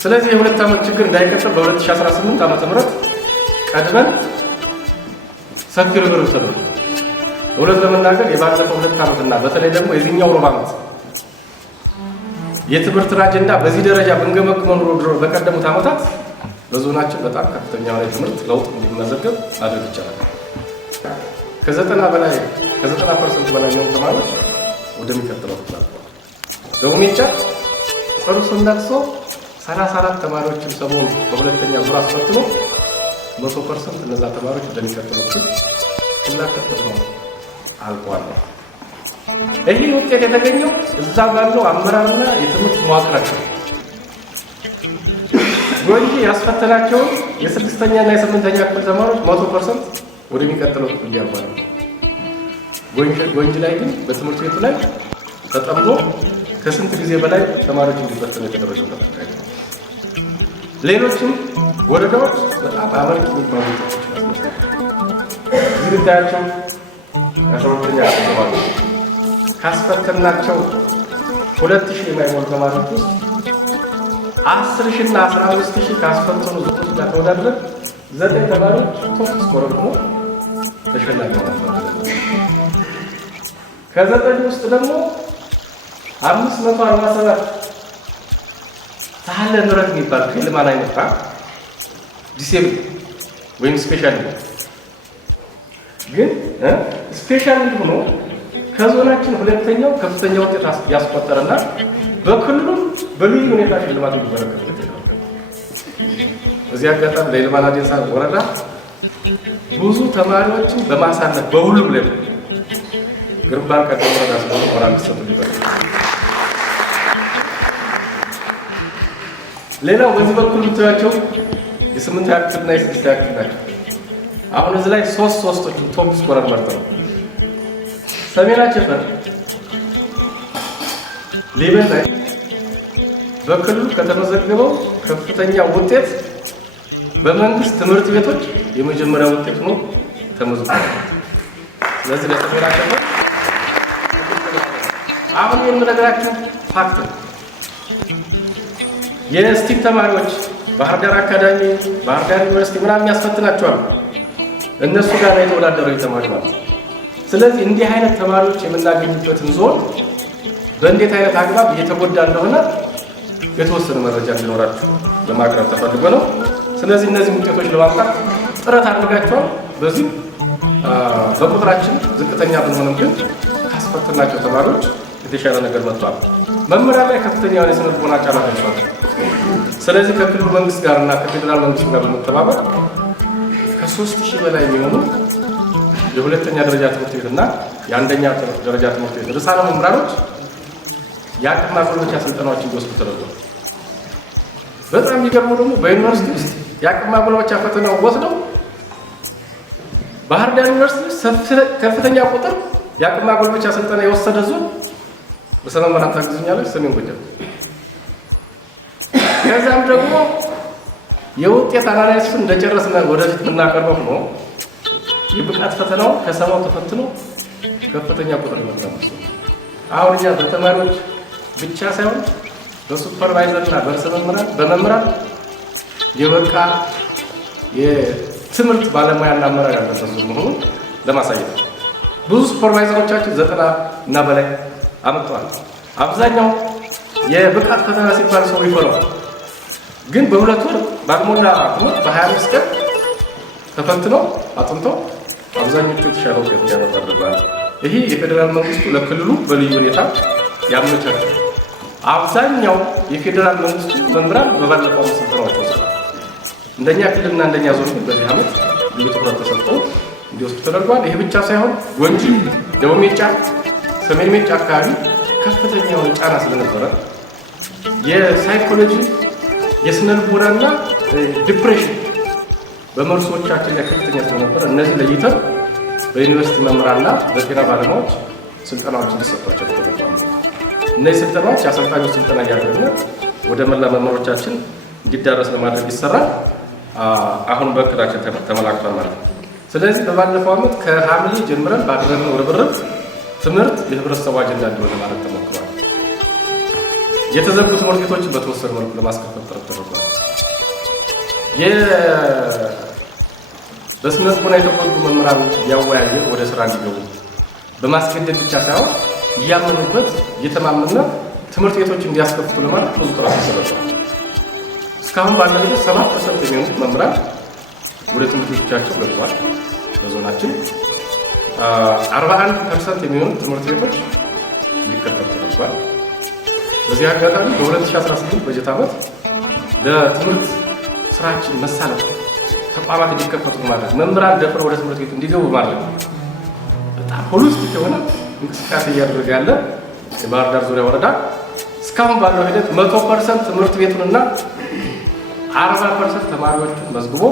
ስለዚህ የሁለት ዓመት ችግር እንዳይቀጥል በ2018 ዓመተ ምህረት ቀድመን ሰፊ ርብርብ ተደርጎ እውነት ለመናገር የባለፈው ሁለት ዓመትና በተለይ ደግሞ የዚህኛው ሩብ ዓመት የትምህርት አጀንዳ በዚህ ደረጃ ብንገመግመው ኖሮ በቀደሙት ዓመታት በዞናችን በጣም ከፍተኛ የሆነ ትምህርት ለውጥ እንዲመዘገብ ማድረግ ይቻላል። ከ90% በላይ የሚሆኑ ተማሪዎች ወደሚቀጥለው ተላልፈዋል። ደቡብ ሜጫ ጥሩስን ነቅሶ 34 ተማሪዎችን ሰሞኑ በሁለተኛ ዙር አስፈትኖ 100% እነዛ ተማሪዎች ወደሚቀጥለው ክላከፈት ነው አልቋል። ይህ ውጤት የተገኘው እዛ ባለው አመራርና የትምህርት መዋቅራቸው ጎንጂ ያስፈተናቸውን የ6ኛና የ8ኛ ክፍል ተማሪዎች 100% ወደሚቀጥለው ክፍል እንዲያልፋሉ። ጎንጂ ላይ ግን በትምህርት ቤቱ ላይ ተጠምዶ ከስንት ጊዜ በላይ ተማሪዎች እንዲፈተኑ የተደረገበት አካባቢ ነው። ሌሎችም ወረዳዎች በጣም አመርቂ የሚባሉ ውጤቶች ናቸው። እዚህ ብታያቸው 12ኛ ክፍል ተማሪዎች ካስፈተናቸው 2000 የማይሞሉ ተማሪዎች ውስጥ 10,000 እና 15,000 ካስፈተኑ ዞኖች ጋር ተወዳድረን 9 ተማሪዎች ቶፕ ስኮረር ሆነው ተሸላሚ ሆነዋል። ከ9 ውስጥ ደግሞ 547 ሳህለ ምረት የሚባል ከልማና ይመጣ ዲሴብል ወይም ስፔሻል ግን ስፔሻል ሆኖ ከዞናችን ሁለተኛው ከፍተኛ ውጤት ያስቆጠረና በክልሉ በልዩ ሁኔታ ሽልማት ይበረከትለት ይላል። እዚህ አጋጣሚ ለይልማና ዴንሳ ወረዳ ብዙ ተማሪዎችን በማሳለፍ በሁሉም ላይ ግንባር ቀደም ወረዳ ስለሆነ ሞራል ሰጥቶ ይበረከት። ሌላው በዚህ በኩል ብታያቸው የ8ኛ ክፍልና የ6ኛ ክፍል ናቸው። አሁን እዚህ ላይ ሶስቶቹ ቶፕ ስኮረር መርጠው ሰሜን አቸፈር ሌበን ላይ በክልሉ ከተመዘገበው ከፍተኛ ውጤት በመንግስት ትምህርት ቤቶች የመጀመሪያ ውጤት ነው ተመዝግቧል። ስለዚህ ለሰሜን አቸፈር አሁን የምነግራችሁ ፋክት ነው። የስቲም ተማሪዎች ባህር ዳር አካዳሚ፣ ባህር ዳር ዩኒቨርሲቲ ምናምን ያስፈትናቸዋል። እነሱ ጋር ነው የተወዳደረው የተማሪ ማለት ነው። ስለዚህ እንዲህ አይነት ተማሪዎች የምናገኝበትን ዞን በእንዴት አይነት አግባብ እየተጎዳ እንደሆነ የተወሰነ መረጃ እንዲኖራችሁ ለማቅረብ ተፈልጎ ነው። ስለዚህ እነዚህ ውጤቶች ለማምጣት ጥረት አድርጋቸዋል። በዚህ በቁጥራችን ዝቅተኛ ብንሆንም ግን ካስፈተናቸው ተማሪዎች የተሻለ ነገር መጥቷል። መምህራን ላይ ከፍተኛ የሆነ የስነ ልቦና ጫና ደርሷል። ስለዚህ ከክልሉ መንግስት ጋር እና ከፌዴራል መንግስት ጋር በመተባበር ከ3000 በላይ የሚሆኑ የሁለተኛ ደረጃ ትምህርት ቤትና የአንደኛ ደረጃ ትምህርት ቤት ርዕሳነ መምህራኖች የአቅም ማጎልበቻ ስልጠናዎች እንዲወስዱ ተደርጓል። በጣም የሚገርመው ደግሞ በዩኒቨርሲቲ ውስጥ የአቅም ማጎልበቻ ፈተናው ወስደው ባህር ዳር ዩኒቨርሲቲ ከፍተኛ ቁጥር የአቅም ማጎልበቻ ስልጠና የወሰደ ዞን በሰመመራን ታግዙኛለች ሰሜን ጎጃም። ከዛም ደግሞ የውጤት አናላይሲስ እንደጨረስን ወደፊት የምናቀርበው ነው። የብቃት ፈተናው ከሰማው ተፈትኖ ከፍተኛ ቁጥር ይመጣል። አሁን እኛ በተማሪዎች ብቻ ሳይሆን በሱፐርቫይዘርና በመምህራን የበቃ የትምህርት ባለሙያና አመራር ያለበት መሆኑን ለማሳየት ብዙ ሱፐርቫይዘሮቻችን 90 እና በላይ አመጣዋል። አብዛኛው የብቃት ፈተና ሲባል ሰው ይፈራዋል። ግን በሁለት ወር ባልሞላ ትምህርት በ25 ቀን ተፈትነው አጥንተው አብዛኞቹ የተሻለ ውጤት እንዲያመጡ አድርገዋል። ይሄ የፌዴራል መንግስቱ ለክልሉ በልዩ ሁኔታ ያመቻቸው። አብዛኛው የፌዴራል መንግስቱ መምህራን በባለፈው ስልጠናዎች ወስደዋል። እንደኛ ክልልና እንደኛ ዞን ግን በዚህ ዓመት ልዩ ትኩረት ተሰጥቶ እንዲወስዱ ተደርጓል። ይሄ ብቻ ሳይሆን ጎንጂ፣ ደቡብ ሜጫ፣ ሰሜን ሜጫ አካባቢ ከፍተኛ የሆነ ጫና ስለነበረ የሳይኮሎጂ የስነ ልቦናና ዲፕሬሽን በመርሶቻችን ላይ ከፍተኛ ስለነበረ እነዚህ ለይተን በዩኒቨርሲቲ መምህራንና በጤና ባለሙያዎች ስልጠናዎች እንዲሰጧቸው ተደርጓል። እነዚህ ስልጠናዎች የአሰልጣኞች ስልጠና እያደረግን ወደ መላ መምህሮቻችን እንዲዳረስ ለማድረግ ይሰራል። አሁን በእቅዳችን ተመላክቷል ማለት ነው። ስለዚህ በባለፈው ዓመት ከሐምሌ ጀምረን ባደረግነው ርብርብ ትምህርት የህብረተሰቡ አጀንዳ እንዲሆን ማለት ተሞክሯል። የተዘጉ ትምህርት ቤቶችን በተወሰነ መልኩ ለማስከፈት ጥረት ተደርጓል። በስነ ልቦና የተጎዱ መምህራን ያወያየ ወደ ስራ እንዲገቡ በማስገደድ ብቻ ሳይሆን እያመኑበት እየተማመነ ትምህርት ቤቶች እንዲያስከፍቱ ለማድረግ ብዙ ጥረት ተደርጓል። እስካሁን ባለው ጊዜ 7% የሚሆኑት መምህራን ወደ ትምህርት ቤቶቻቸው ገብተዋል። በዞናችን 41% የሚሆኑት ትምህርት ቤቶች እንዲከፈቱ ተደርጓል። በዚህ አጋጣሚ በ2018 በጀት ዓመት ለትምህርት ስራችን መሳለጥ ተቋማት እንዲከፈቱ ማድረግ መምህራን ደፍረው ወደ ትምህርት ቤት እንዲገቡ ማድረግ በጣም ሆሊስቲክ የሆነ እንቅስቃሴ እያደረገ ያለ የባህር ዳር ዙሪያ ወረዳ እስካሁን ባለው ሂደት 100% ትምህርት ቤቱንና 40% ተማሪዎችን መዝግቦ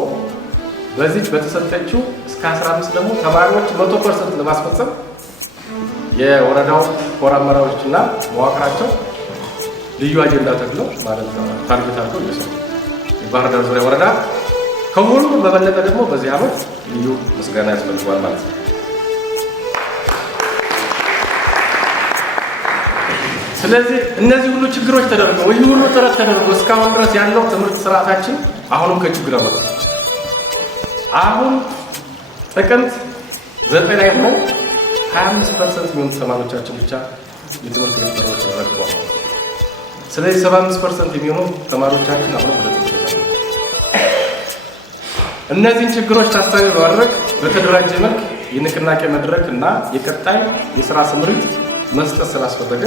በዚህ በተሰጠችው እስከ 15 ደግሞ ተማሪዎች 100% ለማስፈጸም የወረዳው ኮር አመራሮችና መዋቅራቸው ልዩ አጀንዳ ተክለው ማለት ነው ታርጌት አድርገው እየሰሩ የባህር ዳር ዙሪያ ወረዳ ከሁሉም በበለጠ ደግሞ በዚህ ዓመት ልዩ ምስጋና ያስፈልገዋል ማለት ነው። ስለዚህ እነዚህ ሁሉ ችግሮች ተደርገው ይህ ሁሉ ጥረት ተደርጎ እስካሁን ድረስ ያለው ትምህርት ስርዓታችን አሁንም ከችግር አወጣ። አሁን ጥቅምት 9 ላይ ሆነን 25% የሚሆኑ ተማሪዎቻችን ብቻ የትምህርት ቤት በሮች ረግጠዋል። ስለዚህ 75% የሚሆኑ ተማሪዎቻችን አሁን ወደ ትምህርት ቤት አሉ። እነዚህን ችግሮች ታሳቢ በማድረግ በተደራጀ መልክ የንቅናቄ መድረክ እና የቀጣይ የስራ ስምሪት መስጠት ስላስፈለገ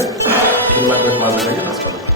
ይህን መድረክ ማዘጋጀት አስፈልጓል።